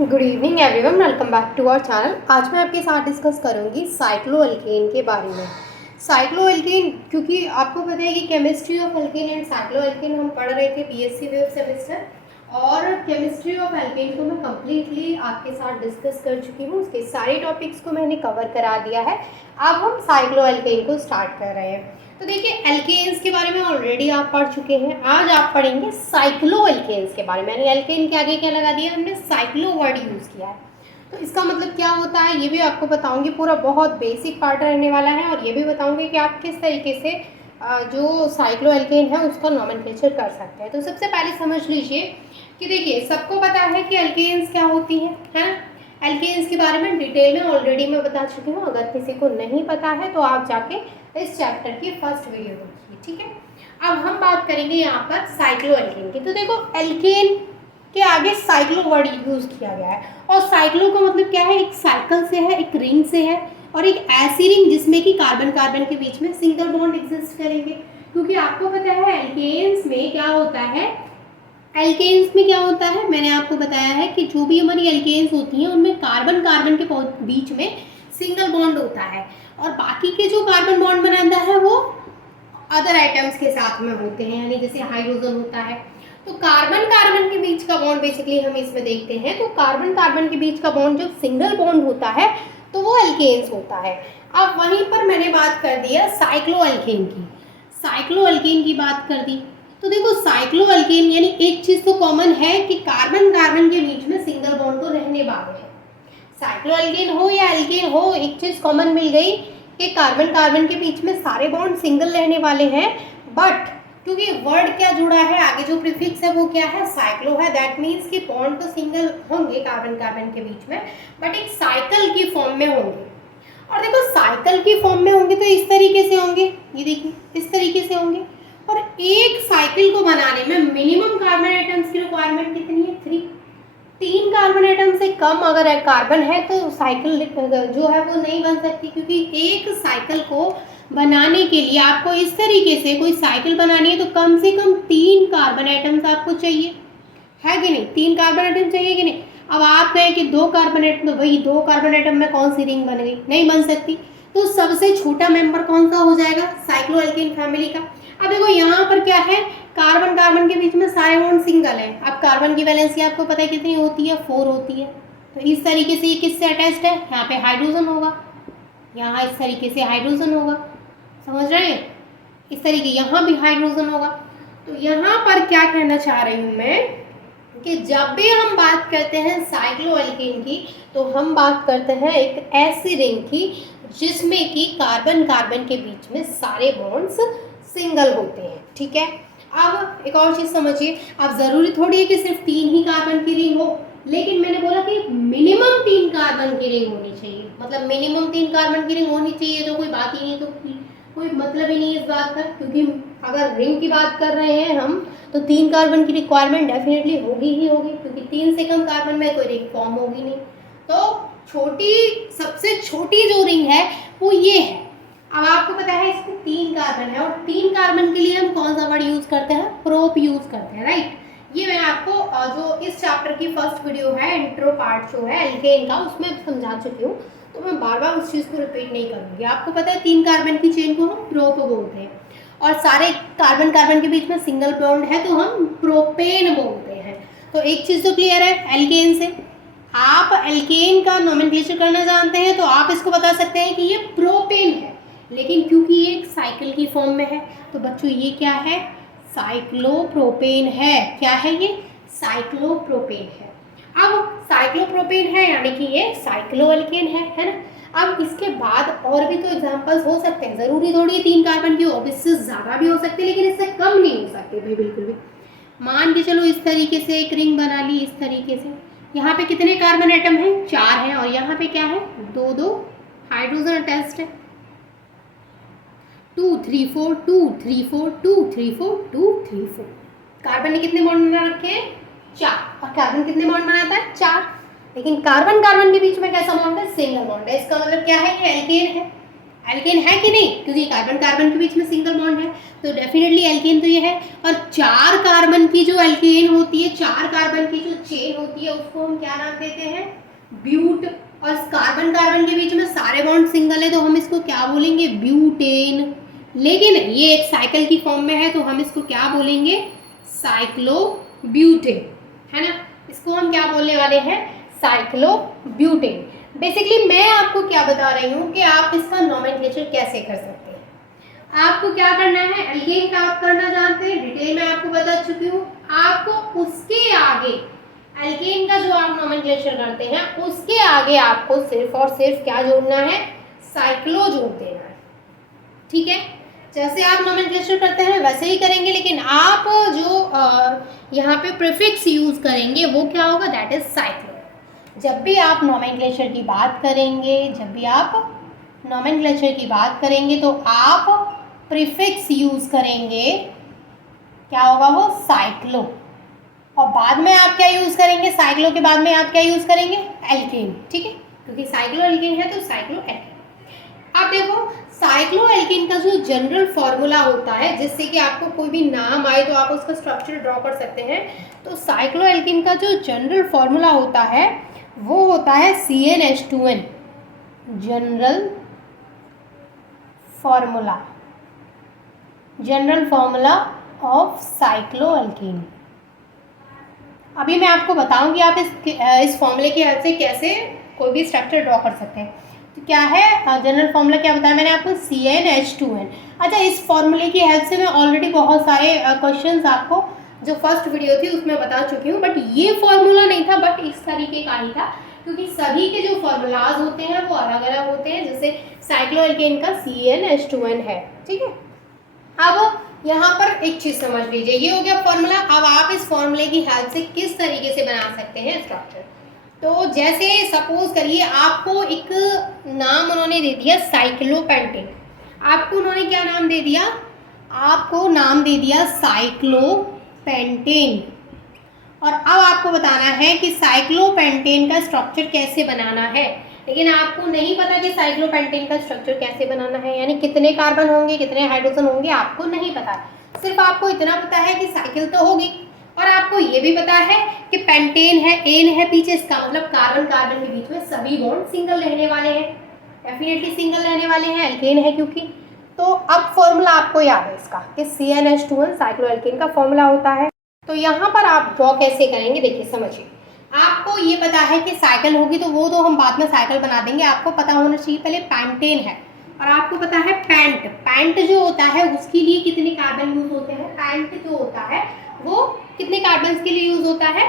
Good evening everyone, welcome back to our channel. आज मैं आपके साथ डिस्कस करूंगी साइक्लोएल्केन के बारे में। साइक्लोएल्केन, क्योंकि आपको पता है कि chemistry of alkene and cycloalkane हम पढ़ रहे थे बीएससी वेव सेमेस्टर, और केमिस्ट्री ऑफ एल्केन को मैं कम्प्लीटली आपके साथ डिस्कस कर चुकी हूँ। उसके सारे टॉपिक्स को मैंने कवर करा दिया है। अब हम साइक्लोएल्केन को स्टार्ट कर रहे हैं। तो देखिए, एल्केन्स के बारे में ऑलरेडी आप पढ़ चुके हैं। आज आप पढ़ेंगे साइक्लोएल्केन्स के बारे में। यानी एल्केन के आगे क्या लगा दिया हमने, साइक्लो वर्ड यूज़ किया है। तो इसका मतलब क्या होता है ये भी आपको बताऊंगी। पूरा बहुत बेसिक पार्ट रहने वाला है, और ये भी बताऊंगी कि आप किस तरीके से जो साइक्लोएल्केन है उसका नॉमेनक्लेचर कर सकते हैं। तो सबसे पहले समझ लीजिए कि देखिए, सबको पता है कि एल्केन्स क्या होती है ना। एल्केन्स के बारे में डिटेल में ऑलरेडी मैं बता चुकी हूँ। अगर किसी को नहीं पता है तो आप जाके इस चैप्टर की फर्स्ट वीडियो देखिए, ठीक है। अब हम बात करेंगे यहाँ पर साइक्लोएल्केन की। तो देखो, एल्केन के आगे साइक्लो वर्ड यूज किया गया है, और साइक्लो का मतलब क्या है, एक साइकिल से है, एक रिंग से है, और एक ऐसी रिंग जिसमें कि कार्बन कार्बन के बीच में सिंगल बॉन्ड एग्जिस्ट करेंगे। क्योंकि आपको पता है एल्केन्स में क्या होता है, एल्केन्स में क्या होता है, मैंने आपको बताया है कि जो भी हमारी एल्केन्स होती हैं उनमें कार्बन कार्बन के बीच में सिंगल बॉन्ड होता है, और बाकी के जो कार्बन बॉन्ड बनाता है वो अदर आइटम्स के साथ में होते हैं। यानी जैसे हाइड्रोजन होता है, तो कार्बन कार्बन के बीच का बॉन्ड बेसिकली हम इसमें देखते हैं। तो कार्बन कार्बन के बीच का बॉन्ड जब सिंगल बॉन्ड होता है तो वो एल्केन्स होता है। अब वहीं पर मैंने बात कर दिया साइक्लोएल्केन की। साइक्लोएल्केन की बात कर दी, तो देखो साइक्लोएल्केन यानी एक चीज तो कॉमन है कि कार्बन कार्बन के बीच में सिंगल बॉन्ड तो रहने वाले हैं। साइक्लोएल्केन हो या एल्केन हो, एक चीज कॉमन मिल गई कि कार्बन कार्बन के बीच में सारे बॉन्ड सिंगल रहने वाले हैं। बट क्योंकि वर्ड क्या जुड़ा है, आगे जो प्रीफिक्स है वो क्या है, साइक्लो है। दैट मीन्स कि बॉन्ड तो सिंगल होंगे कार्बन कार्बन के बीच में, बट एक साइकिल की फॉर्म में होंगे। और देखो, साइकिल की फॉर्म में होंगे तो इस तरीके से होंगे, ये देखिए इस तरीके से होंगे। और एक साइकिल को बनाने में मिनिमम कार्बन एटम्स की रिक्वायरमेंट कितनी है, 3। 3 कार्बन एटम से कम अगर कार्बन है तो साइकिल जो है वो नहीं बन सकती। क्योंकि एक साइकिल को बनाने के लिए आपको इस तरीके से कोई साइकिल बनानी है तो कम से कम 3 कार्बन एटम्स आपको चाहिए, है कि नहीं। 3 कार्बन एटम चाहिए कि नहीं। अब आप कहें कि 2 कार्बन एटम, तो भाई 2 कार्बन एटम में कौन सी रिंग बन गई, नहीं बन सकती। तो सबसे छोटा मेंबर कौन सा हो जाएगा, साइक्लोएल्केन फैमिली का। अब देखो यहाँ पर क्या है, कार्बन कार्बन के बीच में सारे बॉन्ड सिंगल है। अब कार्बन की वैलेंसी आपको पता है कितनी होती है, 4 होती है। तो इस तरीके से ये किससे अटैच्ड है, यहाँ पे हाइड्रोजन होगा, यहाँ इस तरीके से हाइड्रोजन होगा, समझ रहे हैं। इस तरीके यहाँ भी हाइड्रोजन होगा। तो यहाँ पर क्या कहना चाह रही हूँ मैं कि जब भी हम बात करते हैं साइक्लोएल्केन की तो हम बात करते हैं एक ऐसी रिंग की जिसमें कि कार्बन कार्बन के बीच में सारे बॉन्ड्स सिंगल होते हैं, ठीक है। अब एक और चीज़ समझिए, अब ज़रूरी थोड़ी है कि सिर्फ 3 ही कार्बन की रिंग हो, लेकिन मैंने बोला कि मिनिमम 3 कार्बन की रिंग होनी चाहिए। मतलब मिनिमम 3 कार्बन की रिंग होनी चाहिए, तो कोई बात ही नहीं, तो कोई मतलब ही नहीं इस बात का। क्योंकि अगर रिंग की बात कर रहे हैं हम तो 3 कार्बन की रिक्वायरमेंट डेफिनेटली होगी ही होगी, क्योंकि 3 से कम कार्बन में कोई रिंग फॉर्म होगी नहीं। तो सबसे छोटी जो रिंग है वो ये है। अब आपको पता है इसमें 3 कार्बन है, और 3 कार्बन के लिए हम कौन सा वर्ड यूज करते हैं, प्रोप यूज करते हैं, राइट। ये मैं आपको जो इस चैप्टर की फर्स्ट वीडियो है, इंट्रो पार्ट जो है एल्केन का, उसमें समझा चुकी हूँ। तो मैं बार बार उस चीज़ को रिपीट नहीं करूँगी। आपको पता है 3 कार्बन की चेन को हम प्रोप बोलते हैं, और सारे कार्बन कार्बन के बीच में सिंगल बॉन्ड है तो हम प्रोपेन बोलते हैं। तो एक चीज़ तो क्लियर है, एल्केन से आप एल्केन का नोमेनक्लेचर करना जानते हैं तो आप इसको बता सकते हैं कि ये प्रोपेन है। लेकिन क्योंकि ये एक साइकिल की फॉर्म में है तो बच्चों ये क्या है, साइक्लोप्रोपेन है। क्या है ये, साइक्लोप्रोपेन है। अब साइक्लोप्रोपेन है यानी कि ये साइक्लोएल्केन है ना। अब इसके बाद और भी तो एग्जांपल्स हो सकते हैं, ज़रूरी थोड़ी 3 कार्बन की हो, इससे ज़्यादा भी हो सकते हैं, लेकिन इससे कम नहीं हो सकते भाई, बिल्कुल भी। मान के चलो इस तरीके से एक रिंग बना ली, इस तरीके से। यहाँ पे कितने कार्बन एटम हैं, 4 हैं, और यहाँ पे क्या है, 2 हाइड्रोजन अटैच्ड है। 2 3 4 2 3 4 2 3 4 2 3 4। कार्बन ने कितने बॉन्ड बना रखे हैं, 4। और कार्बन कितने बॉन्ड बनाता है, 4। लेकिन कार्बन कार्बन के बीच में कैसा बॉन्ड है, सिंगल बॉन्ड है। इसका मतलब क्या है, ये एल्केन है। एल्केन है कि नहीं, क्योंकि कार्बन कार्बन के बीच में सिंगल बॉन्ड है, तो डेफिनेटली एल्केन तो ये है। और 4 कार्बन की जो एल्केन होती है, 4 कार्बन की जो चेन होती है, उसको हम क्या नाम देते हैं, ब्यूट। और कार्बन कार्बन के बीच में सारे बॉन्ड सिंगल है, तो हम इसको क्या बोलेंगे, ब्यूटेन। लेकिन ये एक साइकिल की फॉर्म में है, तो हम इसको क्या बोलेंगे, साइक्लोब्यूटेन, है ना। इसको हम क्या बोलने वाले हैं, साइक्लोब्यूटेन। बेसिकली मैं आपको क्या बता रही हूँ कि आप इसका नोमेनक्लेचर कैसे कर सकते हैं। आपको क्या करना है, एल्केन का आप करना जानते हैं, डिटेल में आपको बता चुकी हूँ। आपको उसके आगे एल्केन का जो आप नोमेनक्लेचर करते हैं, उसके आगे आपको सिर्फ और सिर्फ क्या जोड़ना है, साइक्लो जोड़ देना है, ठीक है। जैसे आप नोमेनक्लेचर करते हैं वैसे ही करेंगे, लेकिन आप जो यहाँ पे प्रीफिक्स यूज़ करेंगे वो क्या होगा, दैट इज साइक्लो। जब भी आप नोमेनक्लेचर की बात करेंगे, जब भी आप नोमेनक्लेचर की बात करेंगे तो आप प्रीफिक्स यूज़ करेंगे, क्या होगा वो, साइक्लो। और बाद में आप क्या यूज़ करेंगे, साइक्लो के बाद में आप क्या यूज़ करेंगे, एल्केन, ठीक है, क्योंकि साइक्लो एल्केन है तो साइक्लो एल्केन। अब देखो साइक्लो एल्केन का जो जनरल फॉर्मूला होता है, जिससे कि आपको कोई भी नाम आए तो आप उसका स्ट्रक्चर ड्रॉ कर सकते हैं। तो साइक्लो एल्केन का जो जनरल फॉर्मूला होता है वो होता है CnH2n, general formula, general formula of cycloalkane. अभी मैं आपको बताऊंगी आप इस फॉर्मूले की हेल्प से कैसे कोई भी स्ट्रक्चर ड्रॉ कर सकते हैं। तो क्या है जनरल फॉर्मूला, क्या बताया मैंने आपको, CnH2n। अच्छा, इस फॉर्मूले की हेल्प से मैं ऑलरेडी बहुत सारे क्वेश्चंस आपको जो फर्स्ट वीडियो थी उसमें बता चुकी हूँ, बट ये फॉर्मूला नहीं था, बट इस तरीके का ही था, क्योंकि सभी के जो फॉर्मूलाज होते हैं वो अलग अलग होते हैं। जैसे साइक्लोएल्केन का CnH2n है, ठीक है। अब यहाँ पर एक चीज़ समझ लीजिए, ये हो गया फॉर्मूला। अब आप इस फॉर्मूले की हेल्प से किस तरीके से बना सकते हैं स्ट्रक्चर। तो जैसे सपोज करिए आपको एक नाम उन्होंने दे दिया साइक्लोपेंटेन, आपको उन्होंने क्या नाम दे दिया, आपको नाम दे दिया साइक्लोपेंटेन। और अब आपको बताना है कि साइक्लोपेंटेन का स्ट्रक्चर कैसे बनाना है। लेकिन आपको नहीं पता कि साइक्लोपेंटेन का स्ट्रक्चर कैसे बनाना है, यानी कितने कार्बन होंगे, कितने हाइड्रोजन होंगे, आपको नहीं पता। सिर्फ आपको इतना पता है कि साइकिल तो होगी, और आपको ये भी पता है कि पेंटेन है, एन है पीछे, इसका मतलब कार्बन कार्बन के बीच में सभी बॉन्ड सिंगल रहने वाले हैं, डेफिनेटली सिंगल रहने वाले हैं, एल्केन है क्योंकि। तो अब फॉर्मूला आपको याद है इसका कि CnH2n साइक्लोएल्केन का फॉर्मूला होता है। तो यहाँ पर आप ड्रॉ कैसे करेंगे, देखिए समझिए। आपको ये पता है कि साइकिल होगी, तो वो तो हम बाद में साइकिल बना देंगे। आपको पता होना चाहिए पहले पेंटेन है, और आपको पता है पैंट जो होता है उसके लिए कितने कार्बन यूज होते हैं। पैंट जो होता है वो कितने कार्बन के लिए यूज होता है,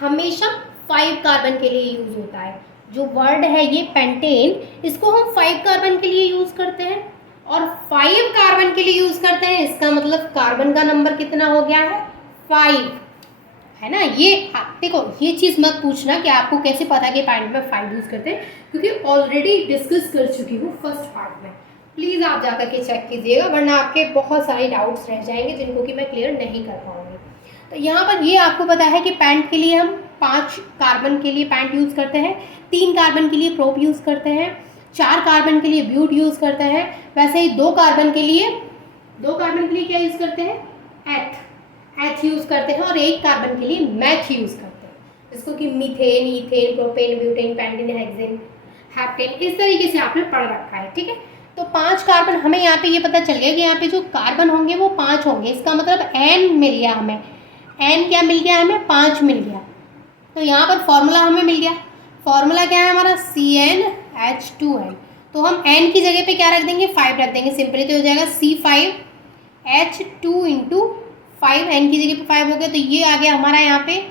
हमेशा 5 कार्बन के लिए यूज होता है। जो वर्ड है ये पेंटेन, इसको हम 5 कार्बन के लिए यूज करते हैं, और 5 कार्बन के लिए यूज करते हैं, इसका मतलब कार्बन का नंबर कितना हो गया है, 5, है ना। ये देखो, ये चीज़ मत पूछना कि आपको कैसे पता कि पैंट में 5 यूज़ करते हैं, क्योंकि ऑलरेडी डिस्कस कर चुकी हूँ फर्स्ट पार्ट में। प्लीज़ आप जाकर के चेक कीजिएगा, वरना आपके बहुत सारे डाउट्स रह जाएंगे जिनको कि मैं क्लियर नहीं कर पाऊँगी। तो यहाँ पर ये आपको पता है कि पैंट के लिए हम 5 कार्बन के लिए पैंट यूज़ करते हैं, 3 कार्बन के लिए प्रोप यूज़ करते हैं, 4 कार्बन के लिए ब्यूट यूज़ करते हैं। वैसे ही 2 कार्बन के लिए क्या यूज़ करते हैं, एथ यूज़ करते हैं, और 1 कार्बन के लिए मैथ यूज़ करते हैं, जिसको कि methane, ethane, propane, butane, pentane, hexane, heptane, इस तरीके से आपने पढ़ रखा है, ठीक है। तो 5 कार्बन, हमें यहाँ पे ये पता चल गया कि यहाँ पे जो कार्बन होंगे वो 5 होंगे, इसका मतलब N मिल गया हमें। N क्या मिल गया हमें, 5 मिल गया। तो यहाँ पर फॉर्मूला हमें मिल गया। फॉर्मूला क्या है हमारा, CnH2n। तो हम N की जगह पे क्या रख देंगे, 5 रख देंगे, सिंपली तो हो जाएगा C5H2 इंटू 5, N की जगह पे 5 हो गया, तो ये आ गया हमारा यहाँ पे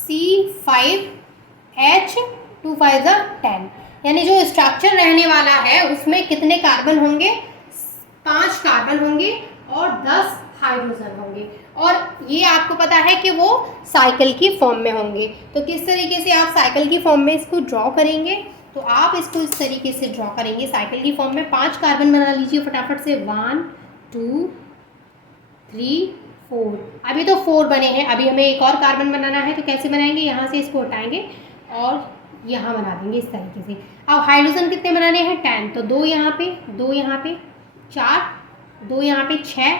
C5H2 5 10। यानी जो स्ट्रक्चर रहने वाला है उसमें कितने कार्बन होंगे, 5 कार्बन होंगे और 10 हाइड्रोजन होंगे, और ये आपको पता है कि वो साइकिल की फॉर्म में होंगे। तो किस तरीके से आप साइकिल की फॉर्म में इसको ड्रॉ करेंगे, तो आप इसको इस तरीके से ड्रॉ करेंगे साइकिल की फॉर्म में। 5 कार्बन बना लीजिए फटाफट से, 1 2 3 4। अभी तो 4 बने हैं, अभी हमें एक और कार्बन बनाना है, तो कैसे बनाएंगे, यहाँ से इसको हटाएंगे और यहाँ बना देंगे इस तरीके से। अब हाइड्रोजन कितने बनाने हैं 10, तो 2 यहाँ पे, 2 यहाँ पे, 4, 2 यहाँ पे 6,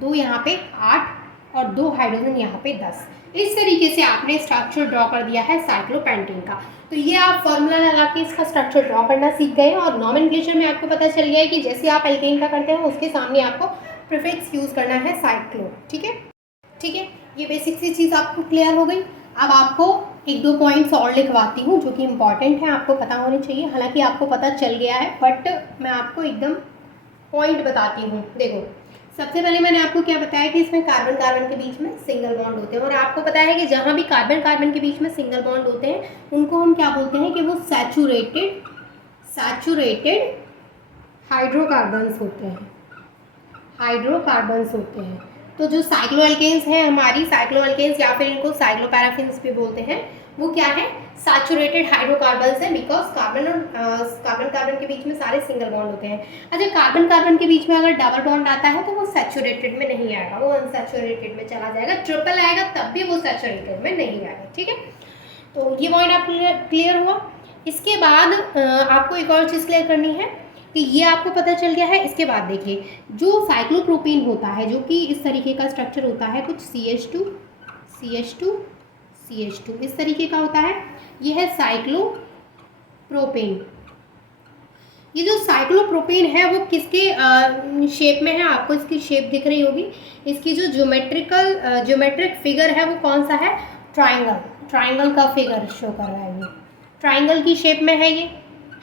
2 यहाँ पे 8 और 2 हाइड्रोजन यहाँ पे 10। इस तरीके से आपने स्ट्रक्चर ड्रॉ कर दिया है साइक्लोपेंटेन का। तो ये आप फॉर्मूला लगा के इसका स्ट्रक्चर ड्रॉ करना सीख गए हैं और नॉमेनक्लेचर में आपको पता चल गया है कि जैसे आप एल्केन का करते हैं उसके सामने आपको प्रीफिक्स यूज़ करना है साइक्लो। ठीक है, ठीक है, ये बेसिक सी चीज़ आपको क्लियर हो गई। अब आपको 1-2 पॉइंट्स और लिखवाती हूँ जो कि इम्पॉर्टेंट है, आपको पता होने चाहिए। हालांकि आपको पता चल गया है बट मैं आपको एकदम पॉइंट बताती हूँ। देखो, सबसे पहले मैंने आपको क्या बताया कि इसमें कार्बन कार्बन के बीच में सिंगल बॉन्ड होते हैं और आपको पता है कि जहाँ भी कार्बन कार्बन के बीच में सिंगल बॉन्ड होते हैं उनको हम क्या बोलते हैं कि वो सैचुरेटेड हाइड्रोकार्बन्स होते हैं, हाइड्रोकार्बन्स होते हैं। तो जो साइक्लोएल्केन्स हैं हमारी, साइक्लोएल्केन्स या फिर इनको साइक्लोपैराफिन्स भी बोलते हैं, वो क्या है, सैचुरेटेड हाइड्रोकार्बन्स है बिकॉज कार्बन और कार्बन कार्बन के बीच में सारे सिंगल बॉन्ड होते हैं। अच्छा, कार्बन कार्बन के बीच में अगर डबल बॉन्ड आता है तो वो सैचुरेटेड में नहीं आएगा, वो अनसैचुरेटेड में चला जाएगा। ट्रिपल आएगा तब भी वो सैचुरेटेड में नहीं आएगा। ठीक है, तो ये पॉइंट आप क्लियर हुआ। इसके बाद आपको एक और चीज़ क्लियर करनी है कि ये आपको पता चल गया है। इसके बाद देखिए, जो साइक्लोप्रोपेन होता है जो कि इस तरीके का स्ट्रक्चर होता है, कुछ CH2 CH2 CH2 इस तरीके का होता है, ये है साइक्लोप्रोपेन। ये जो साइक्लोप्रोपेन है वो किसके शेप में है, आपको इसकी शेप दिख रही होगी। इसकी जो ज्योमेट्रिक फिगर है वो कौन सा है, ट्राइंगल का फिगर शो कर रहा है, ये ट्राइंगल की शेप में है, ये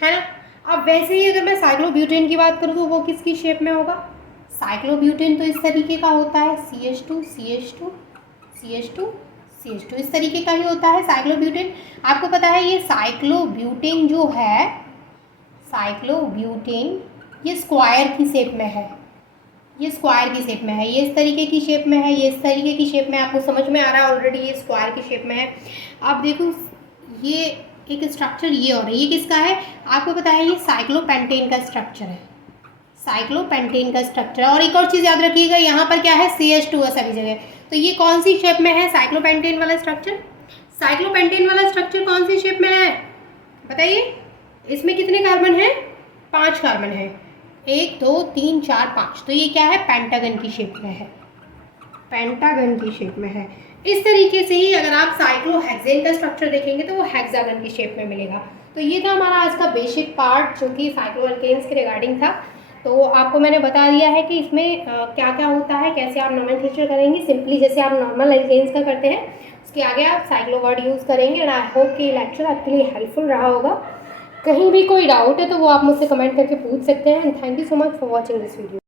है ना। अब वैसे ही अगर मैं साइक्लोब्यूटेन की बात करूँ तो वो किसकी शेप में होगा, साइक्लोब्यूटेन तो इस तरीके का होता है, CH2 CH2 CH2 CH2 इस तरीके का ही होता है साइक्लोब्यूटेन। आपको पता है ये साइक्लोब्यूटेन जो है, साइक्लोब्यूटेन ये स्क्वायर की शेप में है, ये स्क्वायर की शेप में है, ये इस तरीके की शेप में है, ये इस तरीके की शेप में, आपको समझ में आ रहा है ऑलरेडी, ये स्क्वायर की शेप में है। आप देखो ये एक स्ट्रक्चर ये और ये किसका है, आपको पता है ये साइक्लोपेंटेन का स्ट्रक्चर है, साइक्लोपेंटेन का स्ट्रक्चर। और एक और चीज़ याद रखिएगा, यहाँ पर क्या है CH2 है सभी जगह, तो ये कौन सी शेप में है साइक्लोपेंटेन वाला स्ट्रक्चर, साइक्लोपेंटेन वाला स्ट्रक्चर कौन सी शेप में है बताइए। इसमें कितने कार्बन हैं, 5 कार्बन है, 1 2 3 4 5, तो ये क्या है, पेंटागन की शेप में है, पेंटागन की शेप में है। इस तरीके से ही अगर आप साइक्लोहेक्सेन का स्ट्रक्चर देखेंगे तो वो हेक्सागन की शेप में मिलेगा। तो ये था हमारा आज का बेसिक पार्ट जो कि साइक्लोअल्केन्स के रिगार्डिंग था। तो आपको मैंने बता दिया है कि इसमें क्या क्या होता है, कैसे आप नोमेनक्लेचर करेंगे, सिंपली जैसे आप नॉर्मल एल्केन्स का करते हैं उसके आगे आप साइक्लो वर्ड यूज़ करेंगे। एंड आई होप कि लेक्चर आपके लिए हेल्पफुल रहा होगा। कहीं भी कोई डाउट है तो वो आप मुझसे कमेंट करके पूछ सकते हैं। And thank you so much for watching this video.